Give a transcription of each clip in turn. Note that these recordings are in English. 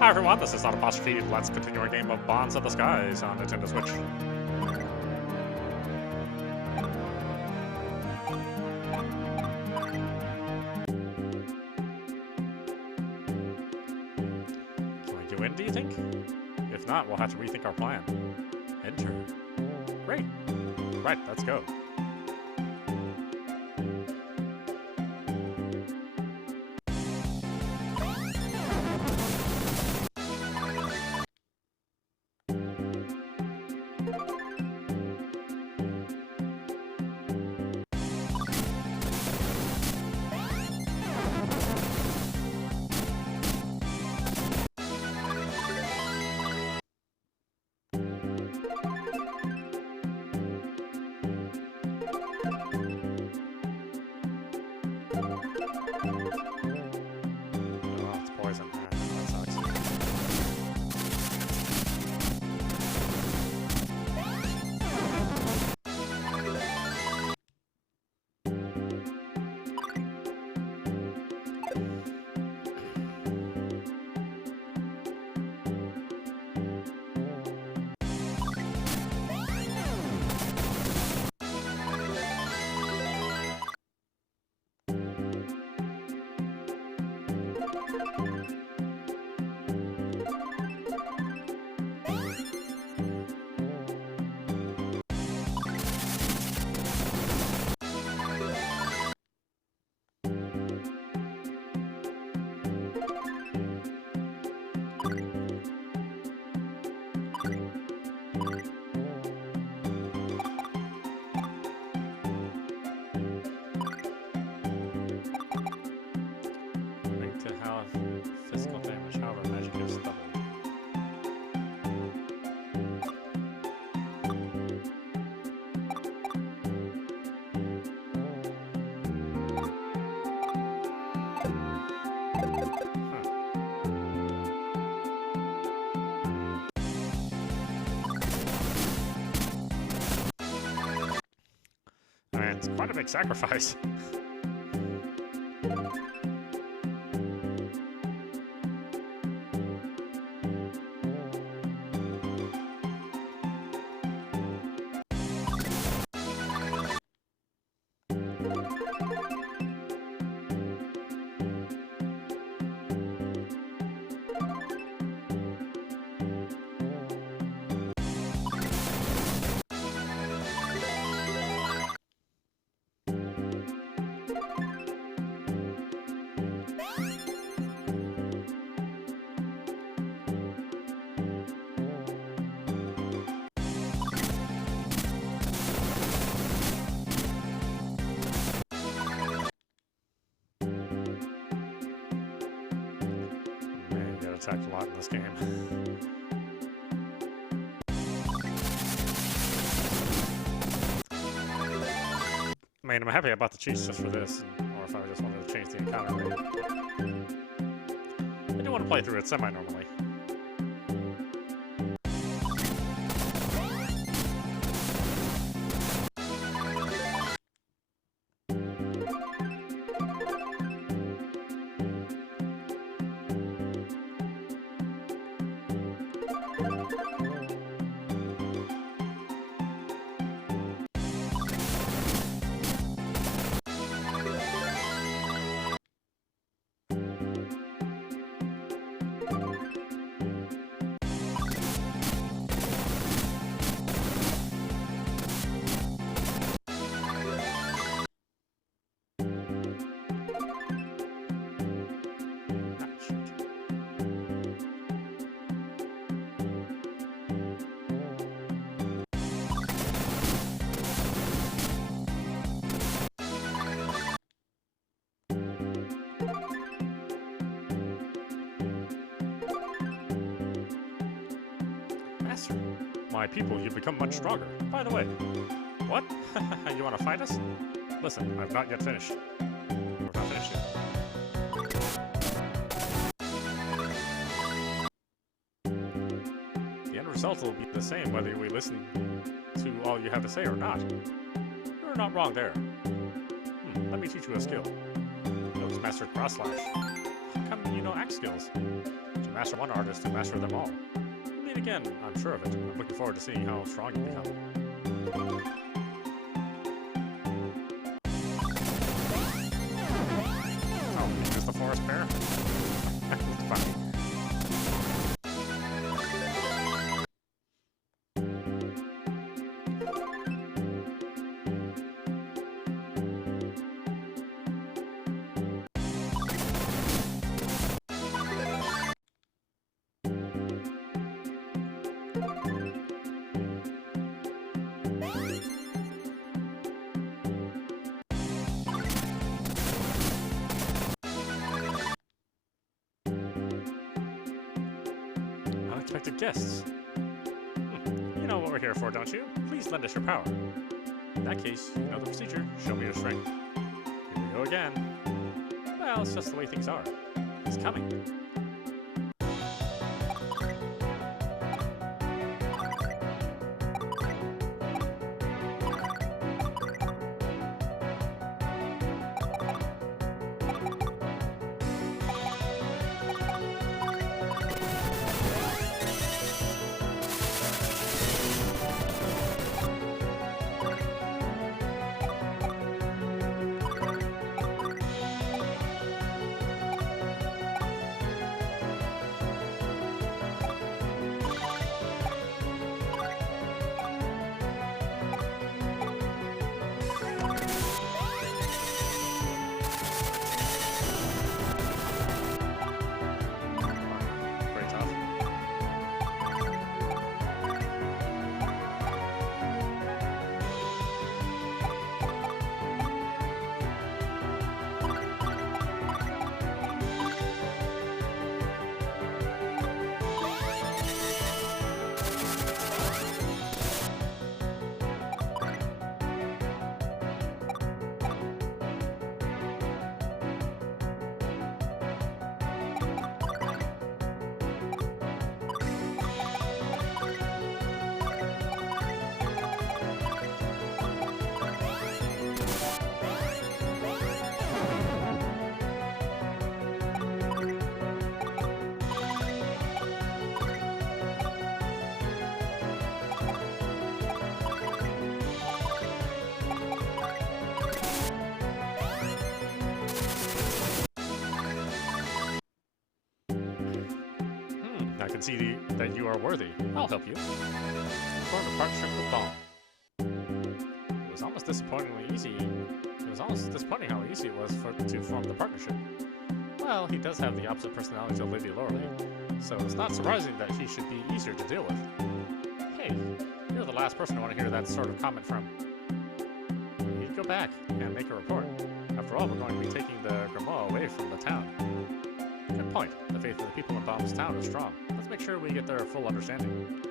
Hi everyone, this is audap. Let's continue our game of Bonds of the Skies on Nintendo Switch. Can we go in, do you think? If not, we'll have to rethink our plan. Enter. Great. Right, let's go. It's quite a big sacrifice. Attacked a lot in this game. I mean, I'm happy I bought the cheats just for this, or if I just wanted to change the encounter rate. I do want to play through it semi-normally. My people, you've become much stronger. By the way, what? You want to fight us? Listen, I've not yet finished. We're not finished yet. The end result will be the same whether we listen to all you have to say or not. You're not wrong there. Let me teach you a skill. Those mastered cross slash. How come you know axe skills? To master one artist to master them all. We'll meet again, I'm sure of it. I'm looking forward to seeing how strong you become. Oh, is this the forest bear? Funny. Unexpected guests. You know what we're here for, don't you? Please lend us your power. In that case, you know the procedure. Show me your strength. Here we go again. Well, it's just the way things are. He's coming. I can see that you are worthy. I'll help you. Form a partnership with Ball. It was almost disappointingly easy. It was almost disappointing how easy it was to form the partnership. Well, he does have the opposite personality of Lady Lorelei, so it's not surprising that he should be easier to deal with. Hey, you're the last person I want to hear that sort of comment from. You need to go back and make a report. After all, we're going to be taking the Grimoa away from the town. Good point. The faith of the people in Baum's town is strong. Let's make sure we get their full understanding.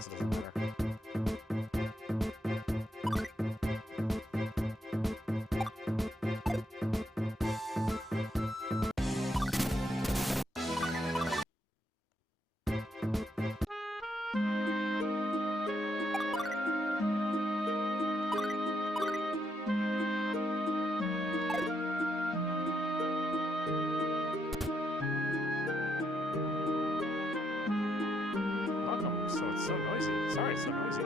guess it doesn't matter. So it's so noisy. Sorry, it's so noisy.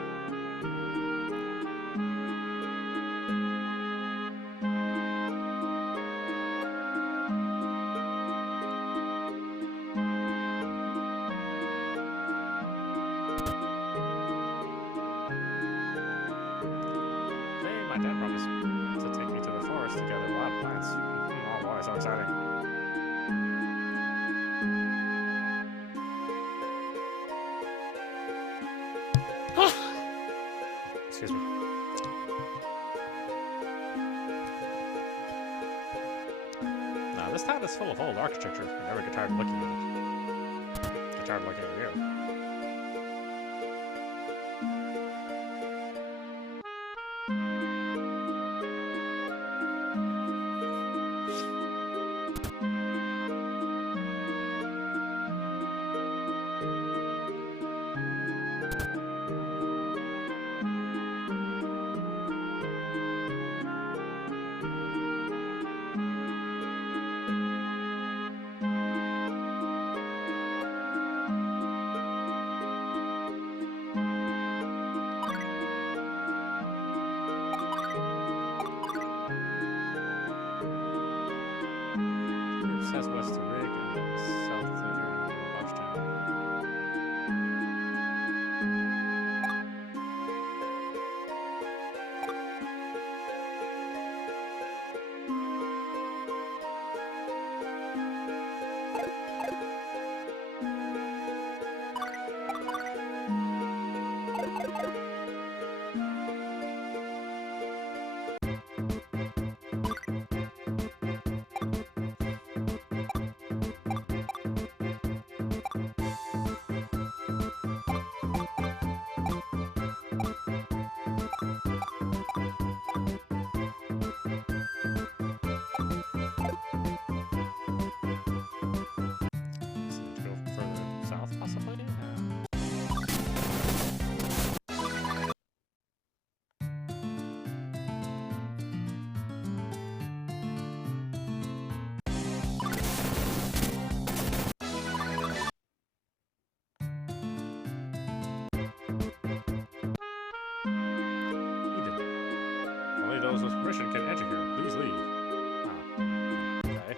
Hey, my dad promised to take me to the forest to gather wild plants. Oh boy, so exciting. Excuse me. Now, this town is full of old architecture. I never get tired of looking at it. Get tired of looking at you. Says west to Rig and south to Washington. Those with permission can enter here. Please leave. Oh. Okay.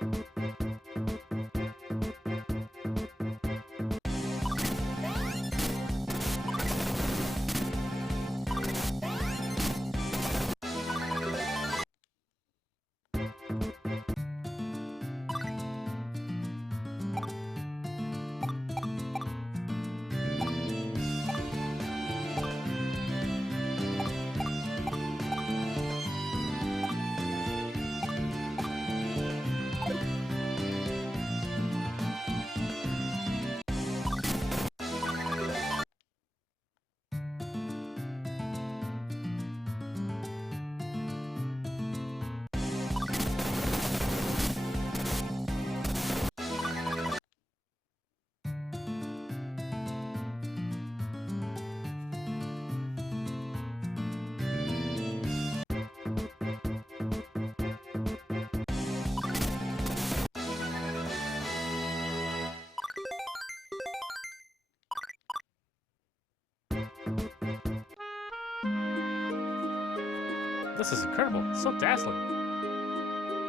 This is incredible. It's so dazzling.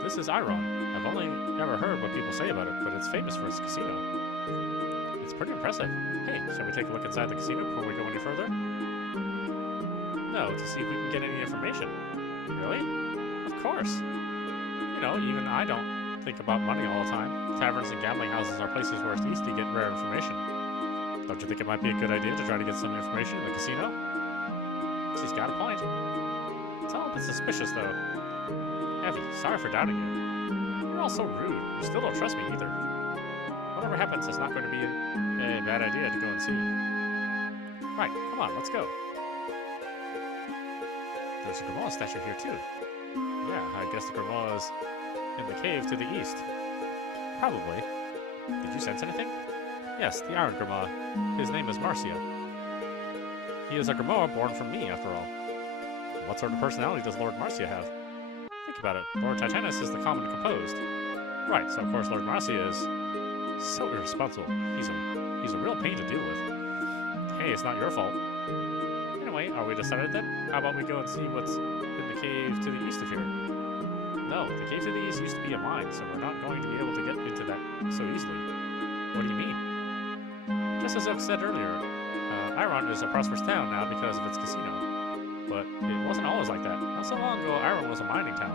This is Iron. I've only ever heard what people say about it, but it's famous for its casino. It's pretty impressive. Hey, shall we take a look inside the casino before we go any further? No, to see if we can get any information. Really? Of course. You know, even I don't think about money all the time. Taverns and gambling houses are places where it's easy to get rare information. Don't you think it might be a good idea to try to get some information in the casino? She's got a point. It's all a bit suspicious, though. Evie, sorry for doubting you. You're all so rude. You still don't trust me either. Whatever happens, it's not going to be a bad idea to go and see. Right, come on, let's go. There's a Grimoa statue here too. Yeah, I guess the Grimoa is in the cave to the east. Probably. Did you sense anything? Yes, the Iron Grimoa. His name is Marcia. He is a Grimoa born from me, after all. What sort of personality does Lord Marcia have? Think about it. Lord Titanus is the calm and composed. Right, so of course Lord Marcia is so irresponsible. He's a real pain to deal with. Hey, it's not your fault. Anyway, are we decided then? How about we go and see what's in the cave to the east of here? No, the cave to the east used to be a mine, so we're not going to be able to get into that so easily. What do you mean? Just as Oak said earlier, Iron is a prosperous town now because of its casino. But it wasn't always like that. Not so long ago, Iron was a mining town.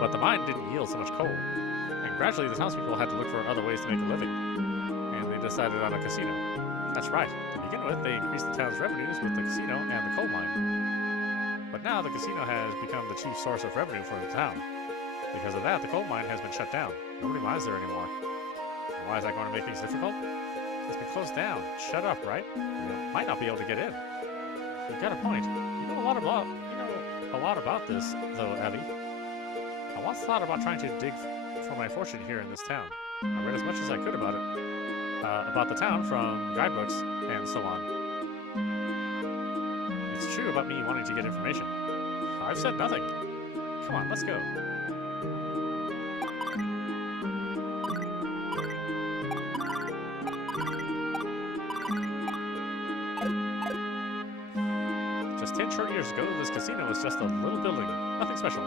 But the mine didn't yield so much coal, and gradually the townspeople had to look for other ways to make a living. And they decided on a casino. That's right. To begin with, they increased the town's revenues with the casino and the coal mine. But now the casino has become the chief source of revenue for the town. Because of that, the coal mine has been shut down. Nobody mines there anymore. And why is that going to make things difficult? It's been closed down. Shut up, right? You might not be able to get in. You've got a point. You know a lot about this, though, Abby. I once thought about trying to dig for my fortune here in this town. I read as much as I could about it. About the town from guidebooks and so on. It's true about me wanting to get information. I've said nothing. Come on, let's go. Just 10 short years ago, this casino was just a little building. Nothing special.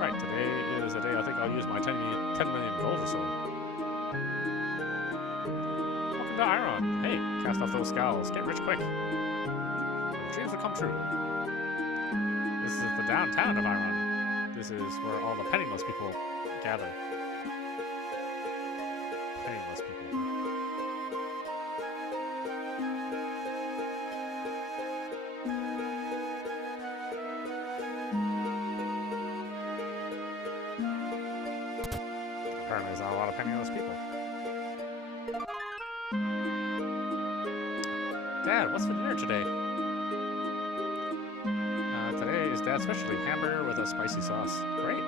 Right, today is the day I think I'll use my 10 million gold or so. Welcome to Iron. Hey, cast off those scowls. Get rich quick. Your dreams will come true. This is the downtown of Iron. This is where all the penniless people gather. Penniless people. Apparently there's not a lot of penniless people. Dad, what's for dinner today? Today is Dad's specialty, hamburger with a spicy sauce. Great.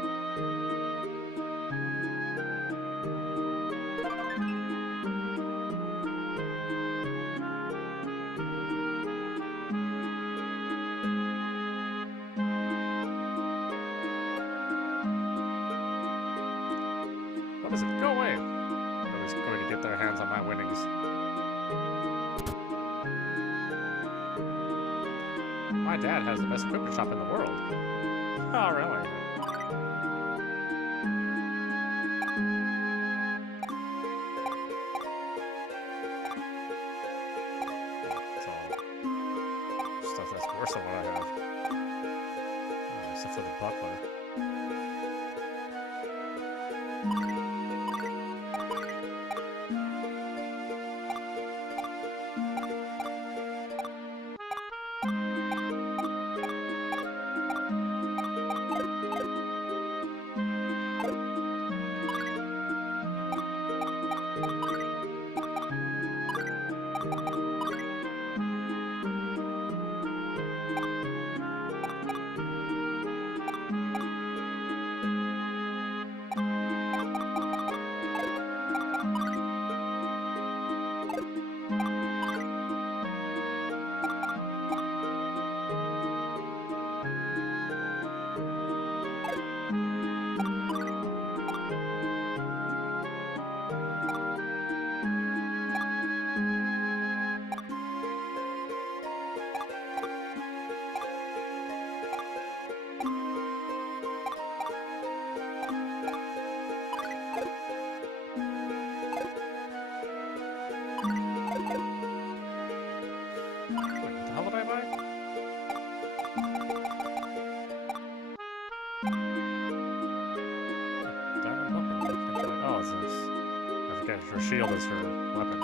What is it? Go away. Nobody's going to get their hands on my winnings. My dad has the best equipment shop in the world. Oh, really? It's all stuff that's worse than what I have. Oh, except for the butler. Her shield is her weapon.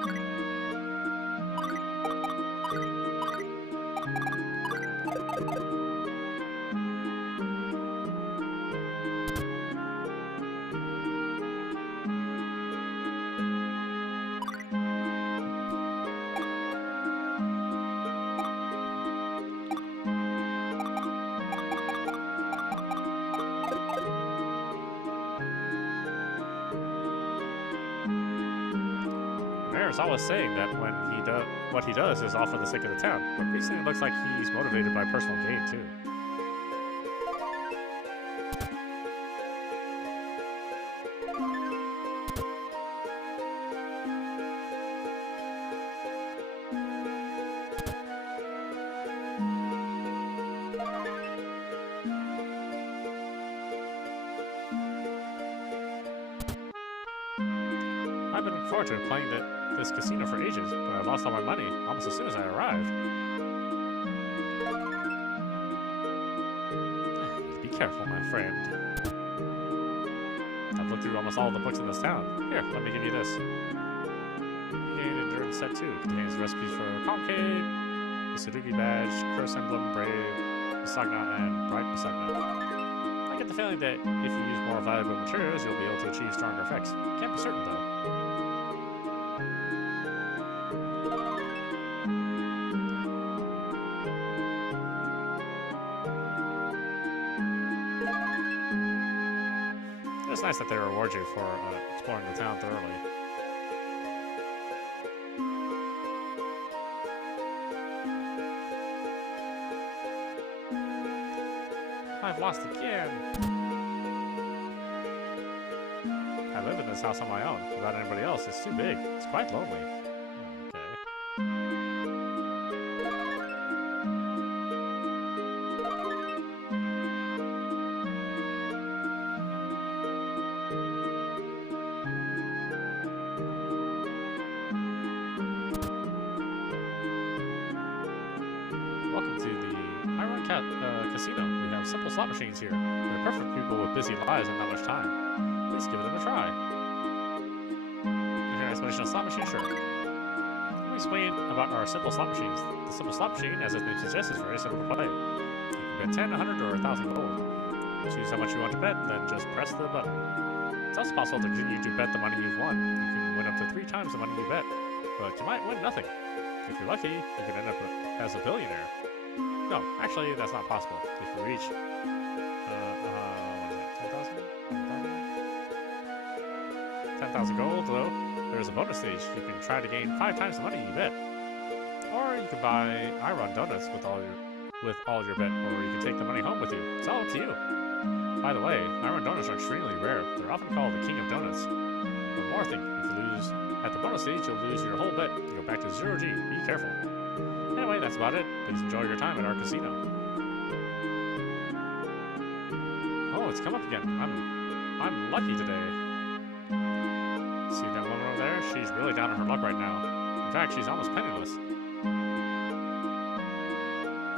mayor's always saying that when what he does is all for the sake of the town, but recently it looks like he's motivated by personal gain too. I've been looking forward to playing this casino for ages, but I lost all my money almost as soon as I arrived. Be careful, my friend. I've looked through almost all the books in this town. Here, let me give you this. You gain Endurance Set 2. Contains recipes for Concave, the Sudoku Badge, Curse Emblem, Brave, Masagna, and Bright Masagna. I get the feeling that if you use more valuable materials, you'll be able to achieve stronger effects. Can't be certain, though. It's nice that they reward you for exploring the town thoroughly. I've lost again. I live in this house on my own, without anybody else. It's too big. It's quite lonely. Welcome to the casino. We have simple slot machines here. They're perfect for people with busy lives and not much time. Please give them a try. An explanation of slot machine? Sure. Let me explain about our simple slot machines. The simple slot machine, as its name suggests, is very simple to play. You can bet 10, 100, or 1,000 gold. Choose how much you want to bet, then just press the button. It's also possible to continue to bet the money you've won. You can win up to 3 times the money you bet, but you might win nothing. If you're lucky, you can end up as a billionaire. No, actually, that's not possible. If you reach, what is that, 10,000 gold, though, there's a bonus stage. You can try to gain 5 times the money you bet. Or you can buy Iron Donuts with all your bet, or you can take the money home with you. It's all up to you. By the way, Iron Donuts are extremely rare. They're often called the king of donuts. One more thing, if you lose at the bonus stage, you'll lose your whole bet. You go back to 0G. Be careful. Anyway, that's about it. Please enjoy your time at our casino. Oh, it's come up again. I'm lucky today. See that woman over there? She's really down on her luck right now. In fact, she's almost penniless.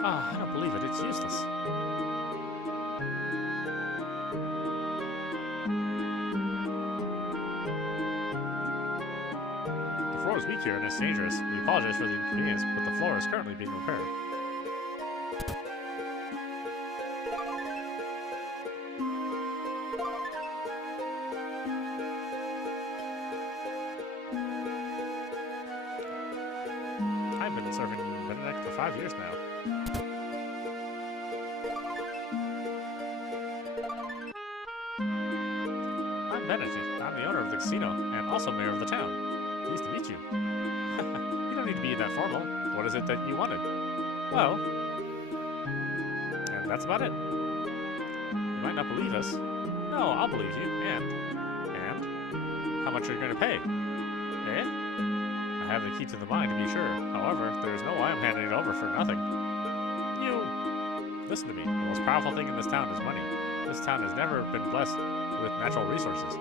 Ah, I don't believe it. It's useless. The floor is weak here and it's dangerous. We apologize for the inconvenience, but the floor is currently being repaired. I've been serving Benedict for 5 years now. I'm Benedict. I'm the owner of the casino and also mayor of the town. Pleased to meet you. You don't need to be that formal. What is it that you wanted? Well, and that's about it. You might not believe us. No, I'll believe you. And how much are you going to pay? Eh? I have the key to the mine to be sure. However, there is no way I'm handing it over for nothing. You listen to me. The most powerful thing in this town is money. This town has never been blessed with natural resources.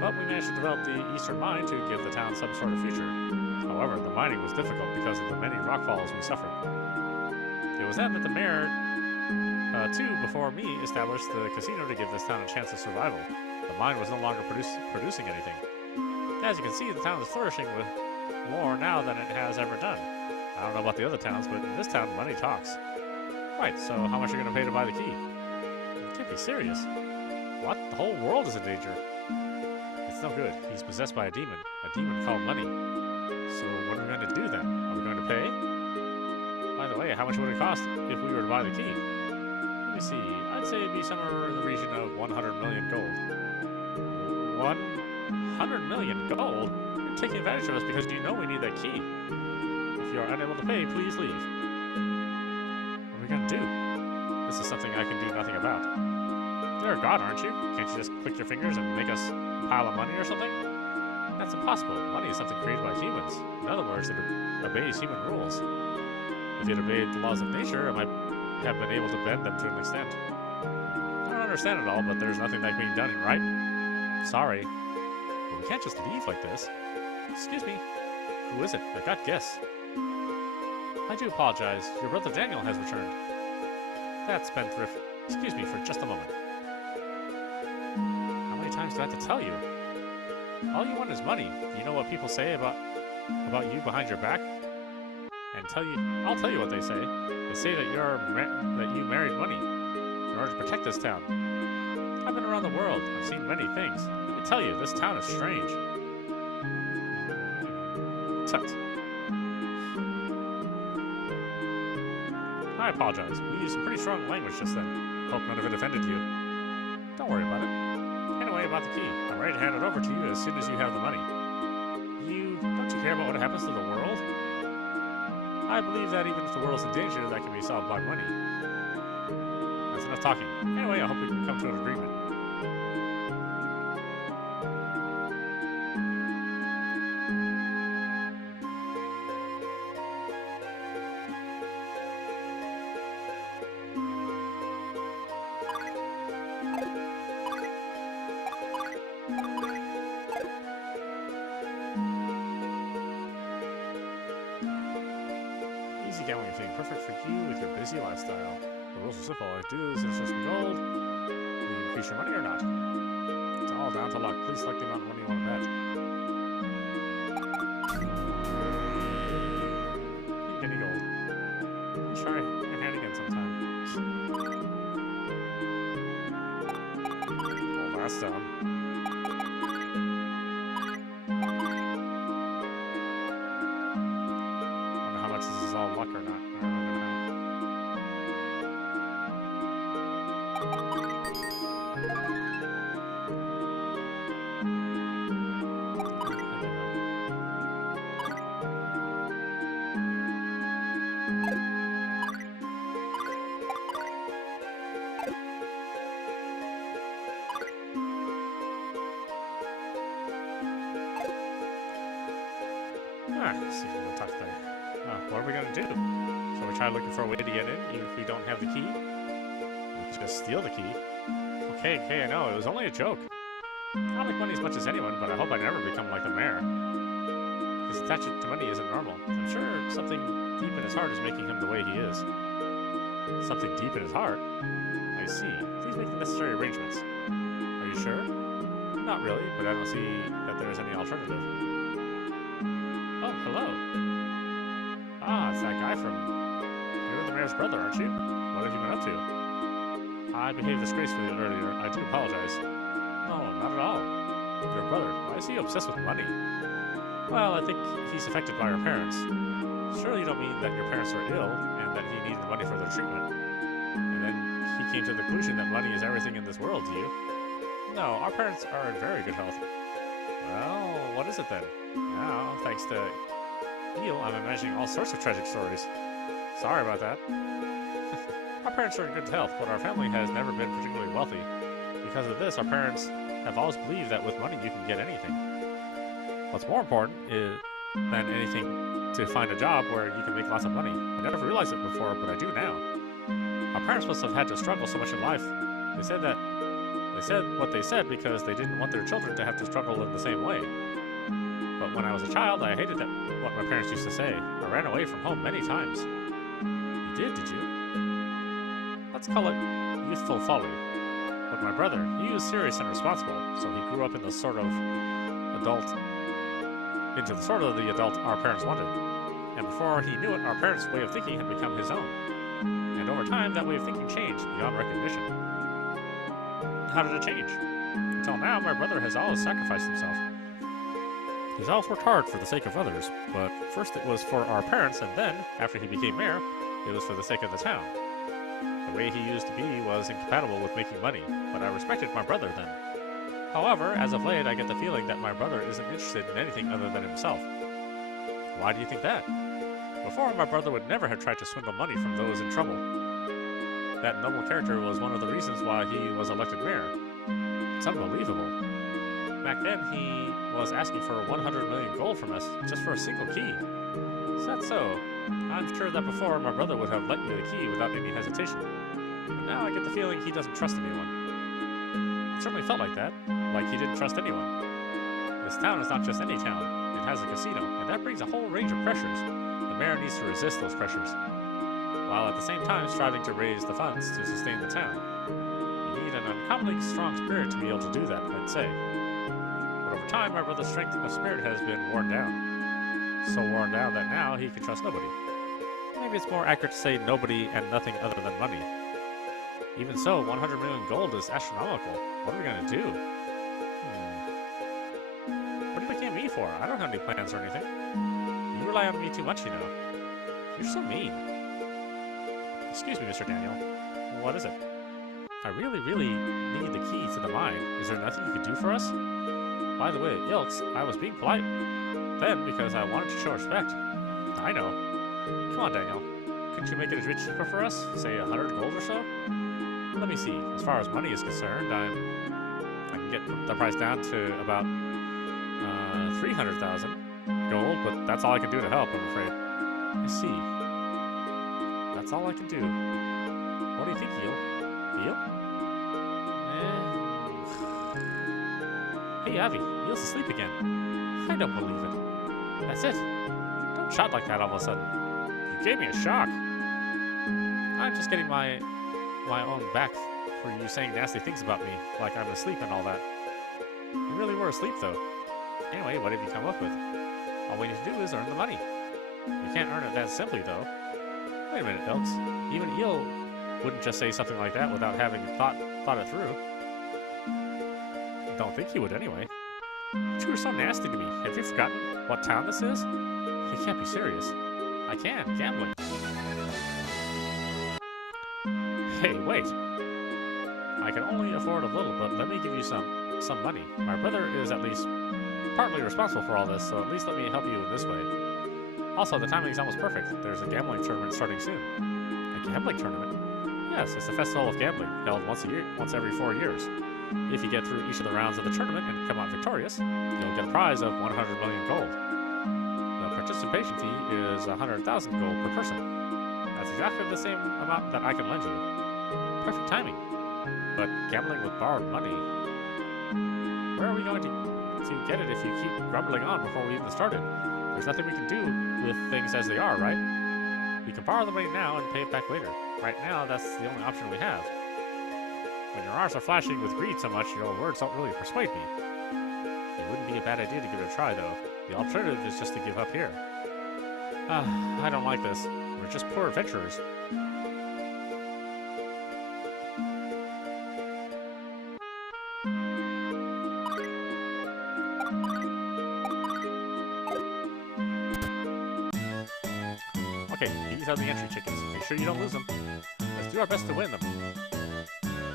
But we managed to develop the eastern mine to give the town some sort of future. However, the mining was difficult because of the many rockfalls we suffered. It was then that the mayor, too, before me, established the casino to give this town a chance of survival. The mine was no longer producing anything. As you can see, the town is flourishing with more now than it has ever done. I don't know about the other towns, but in this town, money talks. Right, so how much are you going to pay to buy the key? You can't be serious. What? The whole world is in danger. It's no good. He's possessed by a demon called money. So what are we going to do then? Are we going to pay? By the way, how much would it cost if we were to buy the key? Let me see. I'd say it'd be somewhere in the region of 100 million gold. 100 million gold? You're You're taking advantage of us because you know we need that key. If you are unable to pay, please leave. What are we gonna do? This is something I can do nothing about. You're a god, aren't you? Can't you just click your fingers and make us a pile of money or something? That's impossible. Money is something created by humans. In other words, it obeys human rules. If it obeyed the laws of nature, it might have been able to bend them to an extent. I don't understand it all, but there's nothing like being done, right? Sorry. But we can't just leave like this. Excuse me. Who is it? I got guess. I do apologize. Your brother Daniel has returned. That's Spendthrift. Excuse me for just a moment. How many times do I have to tell you? All you want is money. Do you know what people say about you behind your back? And I'll tell you what they say. They say that you married money in order to protect this town. I've been around the world. I've seen many things. Let me tell you, this town is strange. Tut. I apologize. We used some pretty strong language just then. Hope none of it offended you. Don't worry about it. Anyway, about the key. I'm ready to hand it over to you as soon as you have the money. Don't you care about what happens to the world? I believe that even if the world's in danger, that can be solved by money. That's enough talking. Anyway, I hope we can come to an agreement. Easy gambling thing, perfect for you with your busy lifestyle. The rules are simple. All I do is insert some gold. Will you increase your money or not? It's all down to luck. Please select the amount of money you want to bet. You get any gold. Try your hand again sometime. Well, that's done. This is all luck or not. I don't know. Let's see if we can talk to them. What are we gonna do? Shall we try looking for a way to get in, even if we don't have the key? We could just steal the key. Okay, I know, it was only a joke. I like money as much as anyone, but I hope I never become like the mayor. His attachment to money isn't normal. I'm sure something deep in his heart is making him the way he is. Something deep in his heart? I see. Please make the necessary arrangements. Are you sure? Not really, but I don't see that there is any alternative. Oh, hello. Ah, it's that guy from... You're the mayor's brother, aren't you? What have you been up to? I behaved disgracefully earlier. I do apologize. No, not at all. Your brother, why is he obsessed with money? Well, I think he's affected by our parents. Surely you don't mean that your parents are ill and that he needed money for their treatment. And then he came to the conclusion that money is everything in this world, do you? No, our parents are in very good health. Well, what is it then? Now, thanks to Eil, I'm imagining all sorts of tragic stories. Sorry about that. Our parents are in good health, but our family has never been particularly wealthy. Because of this, our parents have always believed that with money you can get anything. What's more important than anything to find a job where you can make lots of money. I never realized it before, but I do now. Our parents must have had to struggle so much in life. They said what they said because they didn't want their children to have to struggle in the same way. But when I was a child, I hated what my parents used to say. I ran away from home many times. You did you? Let's call it youthful folly. But my brother, he was serious and responsible, so he grew up into the sort of the adult our parents wanted. And before he knew it, our parents' way of thinking had become his own. And over time, that way of thinking changed beyond recognition. How did it change? Until now, my brother has always sacrificed himself. He's always worked hard for the sake of others, but first it was for our parents, and then, after he became mayor, it was for the sake of the town. The way he used to be was incompatible with making money, but I respected my brother then. However, as of late, I get the feeling that my brother isn't interested in anything other than himself. Why do you think that? Before, my brother would never have tried to swindle money from those in trouble. That noble character was one of the reasons why he was elected mayor. It's unbelievable. Back then, he was asking for 100 million gold from us just for a single key. Is that so? I'm sure that before, my brother would have lent me the key without any hesitation. But now I get the feeling he doesn't trust anyone. It certainly felt like that, like he didn't trust anyone. This town is not just any town. It has a casino, and that brings a whole range of pressures. The mayor needs to resist those pressures, while at the same time striving to raise the funds to sustain the town. You need an uncommonly strong spirit to be able to do that, I'd say. But over time, my brother's strength of spirit has been worn down. So worn down that now he can trust nobody. Maybe it's more accurate to say nobody and nothing other than money. Even so, 100 million gold is astronomical. What are we going to do? What are you looking at me for? I don't have any plans or anything. You rely on me too much, you know. You're so mean. Excuse me, Mr. Daniel. What is it? I really need the key to the mine. Is there nothing you could do for us? By the way, Ilks, I was being polite. Then, because I wanted to show respect. I know. Come on, Daniel. Couldn't you make it a bit cheaper for us? Say 100 gold or so? Let me see. As far as money is concerned, I can get the price down to about 300,000 gold, but that's all I can do to help, I'm afraid. I see. That's all I can do. What do you think, Eil? Eil? Hey, Avi. Eil's asleep again. I don't believe it. That's it. Don't shout like that all of a sudden. You gave me a shock. I'm just getting my own back for you saying nasty things about me, like I'm asleep and all that. You really were asleep, though. Anyway, what have you come up with? All we need to do is earn the money. We can't earn it that simply, though. Wait a minute, Elks. Even Eil wouldn't just say something like that without having thought it through. Don't think he would, anyway. But you were so nasty to me. Have you forgotten what town this is? You can't be serious. I can. Gambling. Hey, wait. I can only afford a little, but let me give you some money. My brother is at least partly responsible for all this, so at least let me help you in this way. Also, the timing is almost perfect. There's a gambling tournament starting soon. A gambling tournament? Yes, it's a festival of gambling, held once every 4 years. If you get through each of the rounds of the tournament and come out victorious, you'll get a prize of 100 million gold. The participation fee is 100,000 gold per person. That's exactly the same amount that I can lend you. Perfect timing. But gambling with borrowed money... Where are we going to get it if you keep grumbling on before we even started? There's nothing we can do with things as they are, right? We can borrow the money now and pay it back later. Right now, that's the only option we have. When your eyes are flashing with greed so much, your words don't really persuade me. It wouldn't be a bad idea to give it a try, though. The alternative is just to give up here. I don't like this. We're just poor adventurers. Okay, these are the entry tickets. Make sure you don't lose them. Let's do our best to win them.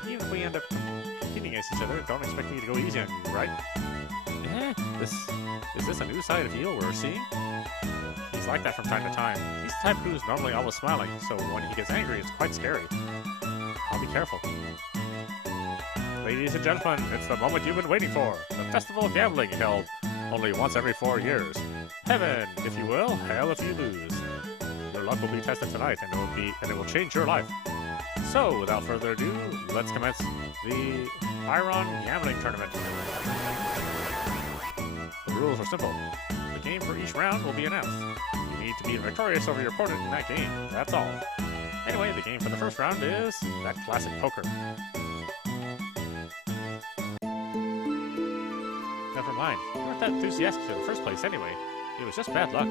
Even if we end up competing against each other, don't expect me to go easy on you, right? Is this a new side of Eil we're seeing? He's like that from time to time. He's the type who's normally always smiling, so when he gets angry, it's quite scary. I'll be careful. Ladies and gentlemen, it's the moment you've been waiting for. The Festival of Gambling held only once every 4 years. Heaven, if you will, hell if you lose. Your luck will be tested tonight, and it will change your life. So, without further ado, let's commence the Byron Gambling Tournament. The rules are simple. The game for each round will be announced. You need to be victorious over your opponent in that game. That's all. Anyway, the game for the first round is that classic poker. Never mind. You weren't that enthusiastic in the first place anyway. It was just bad luck.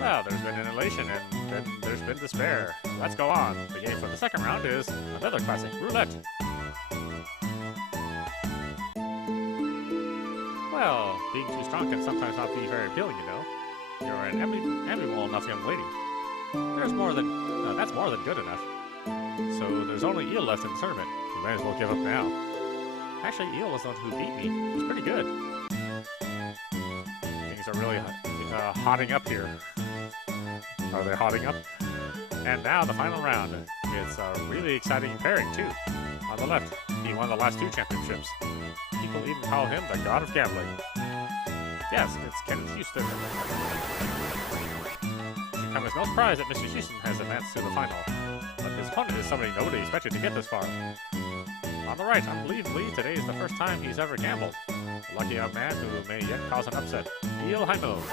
Well, there's been an elation, and then there's been despair. Let's go on. The game for the second round is another classic, roulette. Well, being too strong can sometimes not be very appealing, you know. You're an amiable enough young lady. That's more than good enough. So there's only Eil left in the tournament. You might as well give up now. Actually, Eil was the one who beat me. It's pretty good. Things are really hotting up here. Are they hotting up? And now the final round. It's a really exciting pairing too. On the left, he won the last 2 championships. People even call him the god of gambling. Yes, it's Kenneth Houston. It should come as no surprise that Mr. Houston has advanced to the final. But his opponent is somebody nobody expected to get this far. On the right, unbelievably, today is the first time he's ever gambled. A lucky young man who may yet cause an upset. Eil and Nogard.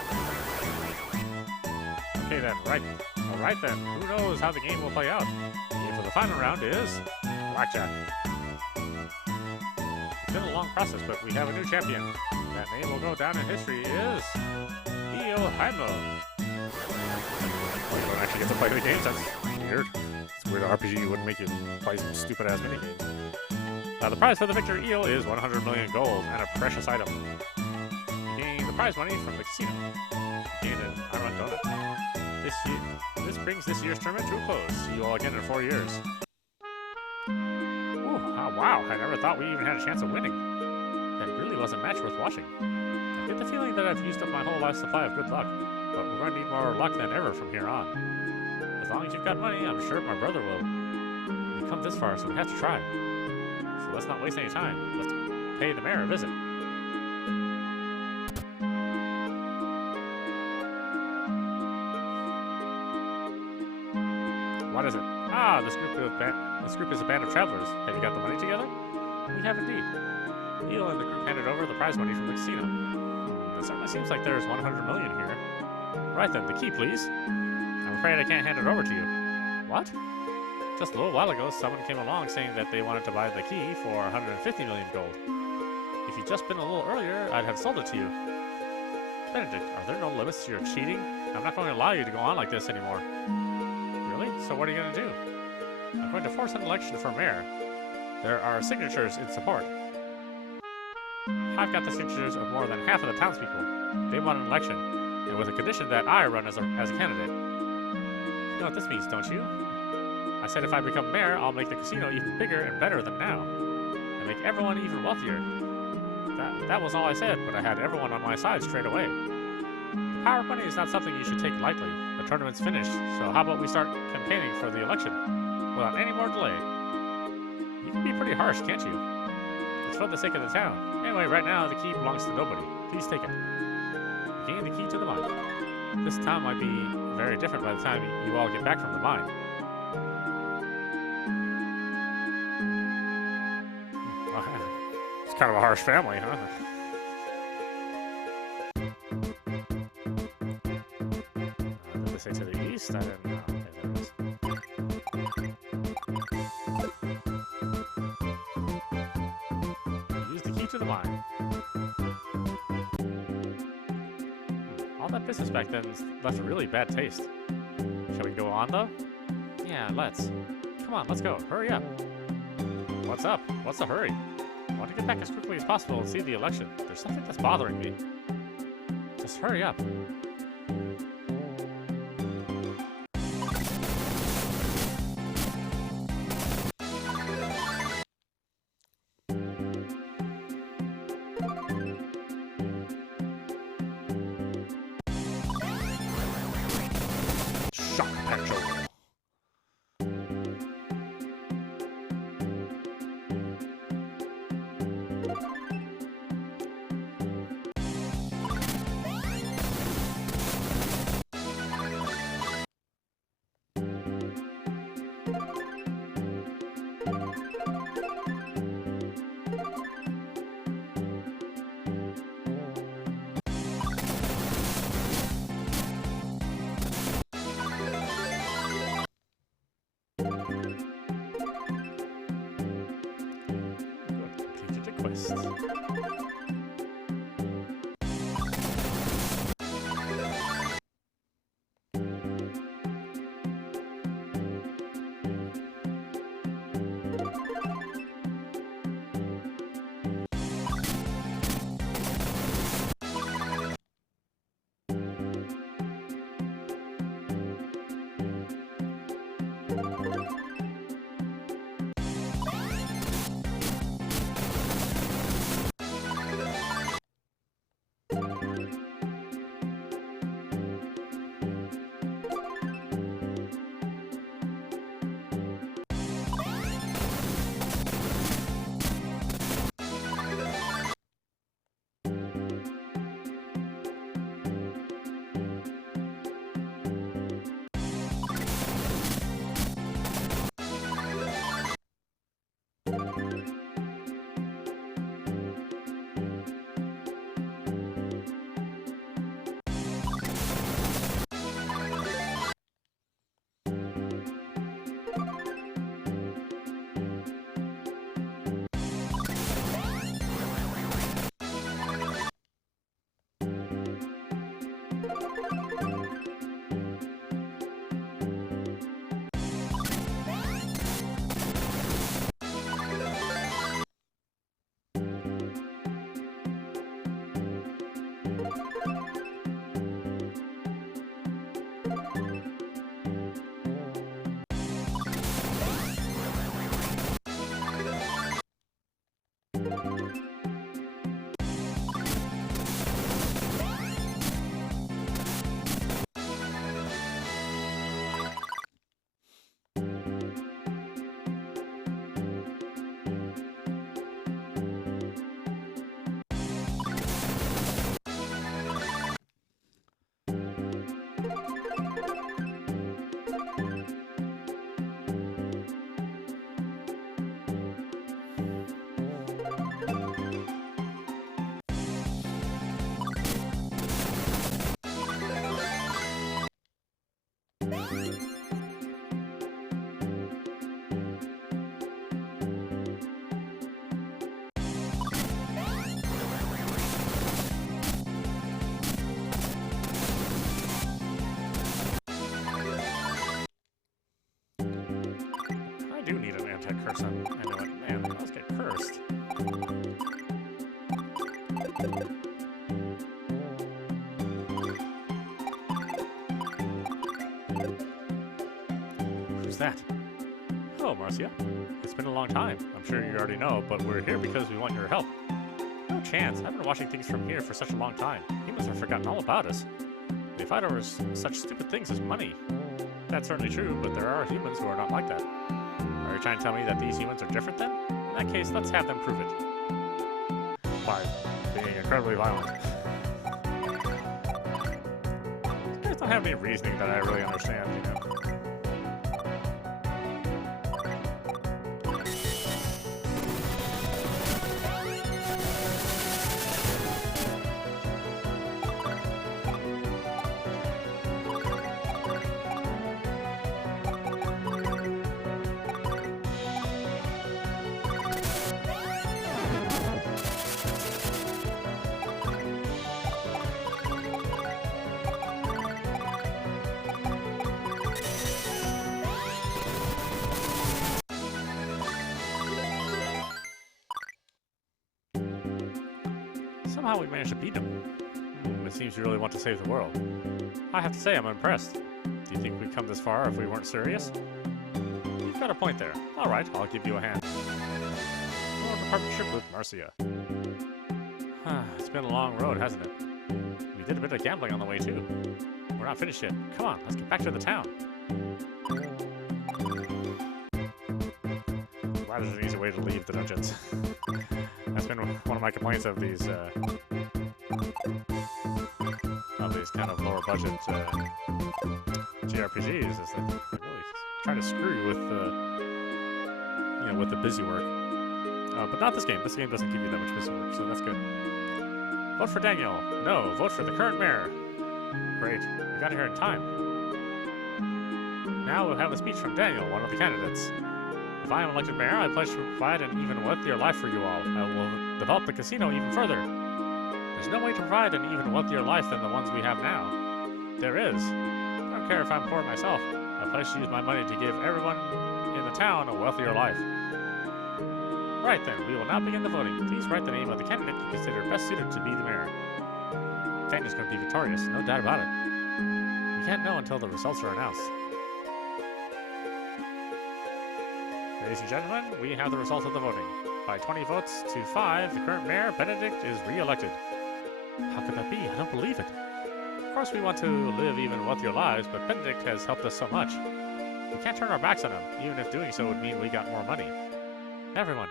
Okay then, right. Alright then, who knows how the game will play out? The game for the final round is Blackjack. It's been a long process, but we have a new champion. That name will go down in history is Eil and Nogard. You don't actually get to play the games, that's weird. It's weird RPG wouldn't make you play some stupid ass minigames. The prize for the victor Eil is 100 million gold and a precious item. You gain the prize money from the casino. You gain an Iron Donut. This brings this year's tournament to a close. See you all again in 4 years. Ooh, oh, wow, I never thought we even had a chance of winning. That really was a match worth watching. I get the feeling that I've used up my whole life supply of good luck, but we're going to need more luck than ever from here on. As long as you've got money, I'm sure my brother will. We've come this far, so we have to try. So let's not waste any time. Let's pay the mayor a visit. What is it? Ah, this group is a band of travelers. Have you got the money together? We have indeed. Eil and the group handed over the prize money from the casino. It certainly seems like there's 100 million here. Right then, the key, please. I'm afraid I can't hand it over to you. What? Just a little while ago, someone came along saying that they wanted to buy the key for 150 million gold. If you'd just been a little earlier, I'd have sold it to you. Benedict, are there no limits to your cheating? I'm not going to allow you to go on like this anymore. Really? So what are you going to do? I'm going to force an election for mayor. There are signatures in support. I've got the signatures of more than half of the townspeople. They want an election, and with a condition that I run as a candidate. You know what this means, don't you? I said if I become mayor, I'll make the casino even bigger and better than now, and make everyone even wealthier. That was all I said, but I had everyone on my side straight away. The power of money is not something you should take lightly. The tournament's finished, so how about we start campaigning for the election, without any more delay? You can be pretty harsh, can't you? It's for the sake of the town. Anyway, right now, the key belongs to nobody. Please take it. Gain the key to the mine. This town might be very different by the time you all get back from the mine. It's kind of a harsh family, huh? Did they say to the east? I didn't know. Okay, there it is. Use the key to the mine. All that business back then left a really bad taste. Shall we go on, though? Yeah, let's. Come on, let's go. Hurry up. What's up? What's the hurry? I want to get back as quickly as possible and see the election. There's something that's bothering me. Just hurry up. Shock petrol. Quest. person. And I went, man, they always get cursed. Who's that? Hello, Marcia. It's been a long time. I'm sure you already know, but we're here because we want your help. No chance. I've been watching things from here for such a long time. Humans have forgotten all about us. They fight over such stupid things as money. That's certainly true, but there are humans who are not like that. Are you trying to tell me that these humans are different then? In that case, let's have them prove it. By being incredibly violent. These guys don't have any reasoning that I really understand, you know? Somehow we managed to beat him. It seems you really want to save the world. I have to say, I'm impressed. Do you think we'd come this far if we weren't serious? You've got a point there. Alright, I'll give you a hand. We're on a partnership with Marcia. It's been a long road, hasn't it? We did a bit of gambling on the way, too. We're not finished yet. Come on, let's get back to the town. Glad there's an easy way to leave the dungeons. That's been one of my complaints of these kind of lower budget JRPGs is that they really try to screw you with with the busy work. But not this game. This game doesn't give you that much busy work, so that's good. Vote for Daniel. No, vote for the current mayor. Great, we got here in time. Now we'll have a speech from Daniel, one of the candidates. If I am elected mayor, I pledge to provide an even wealthier life for you all. I will develop the casino even further. There's no way to provide an even wealthier life than the ones we have now. There is. I don't care if I'm poor myself. I pledge to use my money to give everyone in the town a wealthier life. Right then, we will now begin the voting. Please write the name of the candidate you consider best suited to be the mayor. Daniel's going to be victorious, no doubt about it. We can't know until the results are announced. Ladies and gentlemen, we have the results of the voting. By 20 votes to 5, the current mayor, Benedict, is re-elected. How could that be? I don't believe it. Of course we want to live even wealthier lives, but Benedict has helped us so much. We can't turn our backs on him, even if doing so would mean we got more money. Everyone.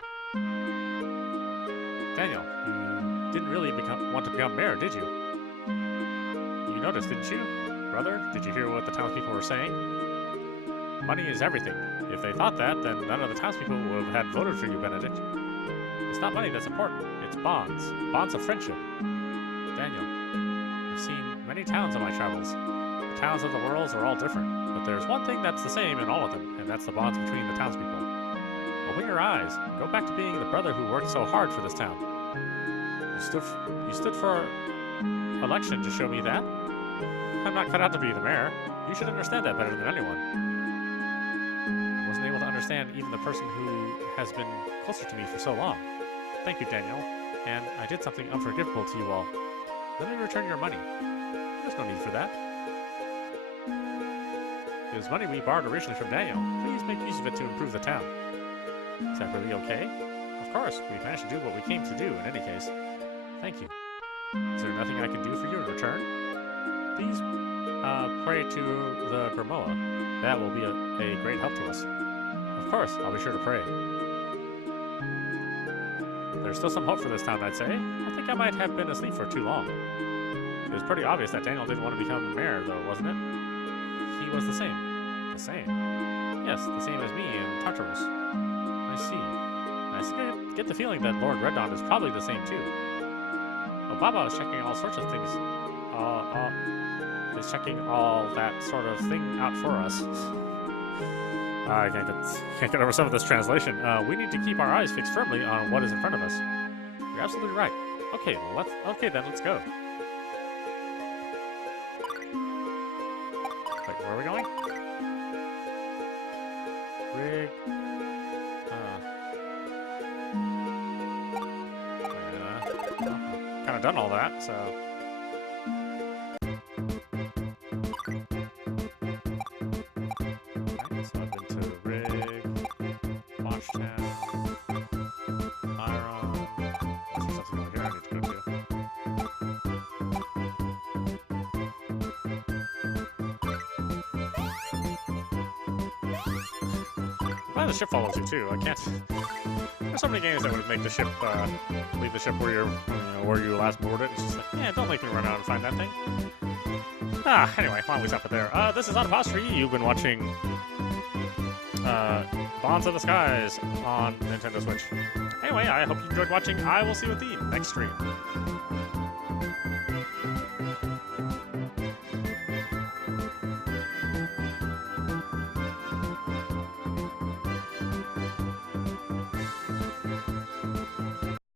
Daniel, you didn't really want to become mayor, did you? You noticed, didn't you? Brother, did you hear what the townspeople were saying? Money is everything. If they thought that, then none of the townspeople would have had voted for you, Benedict. It's not money that's important. It's bonds. Bonds of friendship. Daniel, I've seen many towns on my travels. The towns of the world are all different, but there's one thing that's the same in all of them, and that's the bonds between the townspeople. Open your eyes and go back to being the brother who worked so hard for this town. You stood for election to show me that. I'm not cut out to be the mayor. You should understand that better than anyone. I wasn't able to understand even the person who has been closer to me for so long. Thank you, Daniel. And I did something unforgivable to you all. Let me return your money. There's no need for that. It was money we borrowed originally from Daniel. Please make use of it to improve the town. Is that really okay? Of course, we managed to do what we came to do in any case. Thank you. Is there nothing I can do for you in return? Please pray to the Grimoa. That will be a great help to us. Of course, I'll be sure to pray. There's still some hope for this town, I'd say. I think I might have been asleep for too long. It was pretty obvious that Daniel didn't want to become the mayor, though, wasn't it? He was the same. The same? Yes, the same as me in Tartarus. I see. I get the feeling that Lord Reddawn is probably the same, too. Obaba is checking all sorts of things. Is checking all that sort of thing out for us. I can't get over some of this translation. We need to keep our eyes fixed firmly on what is in front of us. You're absolutely right. Okay, well, let's go. Wait, where are we going? Rig. done all that, so. Alright, so I've been to Rig, Washtown, Iron. There's something over here I need to go to. Glad the ship follows you too. I can't. There's so many games that would make the ship leave the ship where where you last boarded. It's just like, yeah, don't make me run out and find that thing. Anyway, why don't we stop it there? This is audap. You've been watching Bonds of the Skies on Nintendo Switch. Anyway, I hope you enjoyed watching. I will see you at the next stream.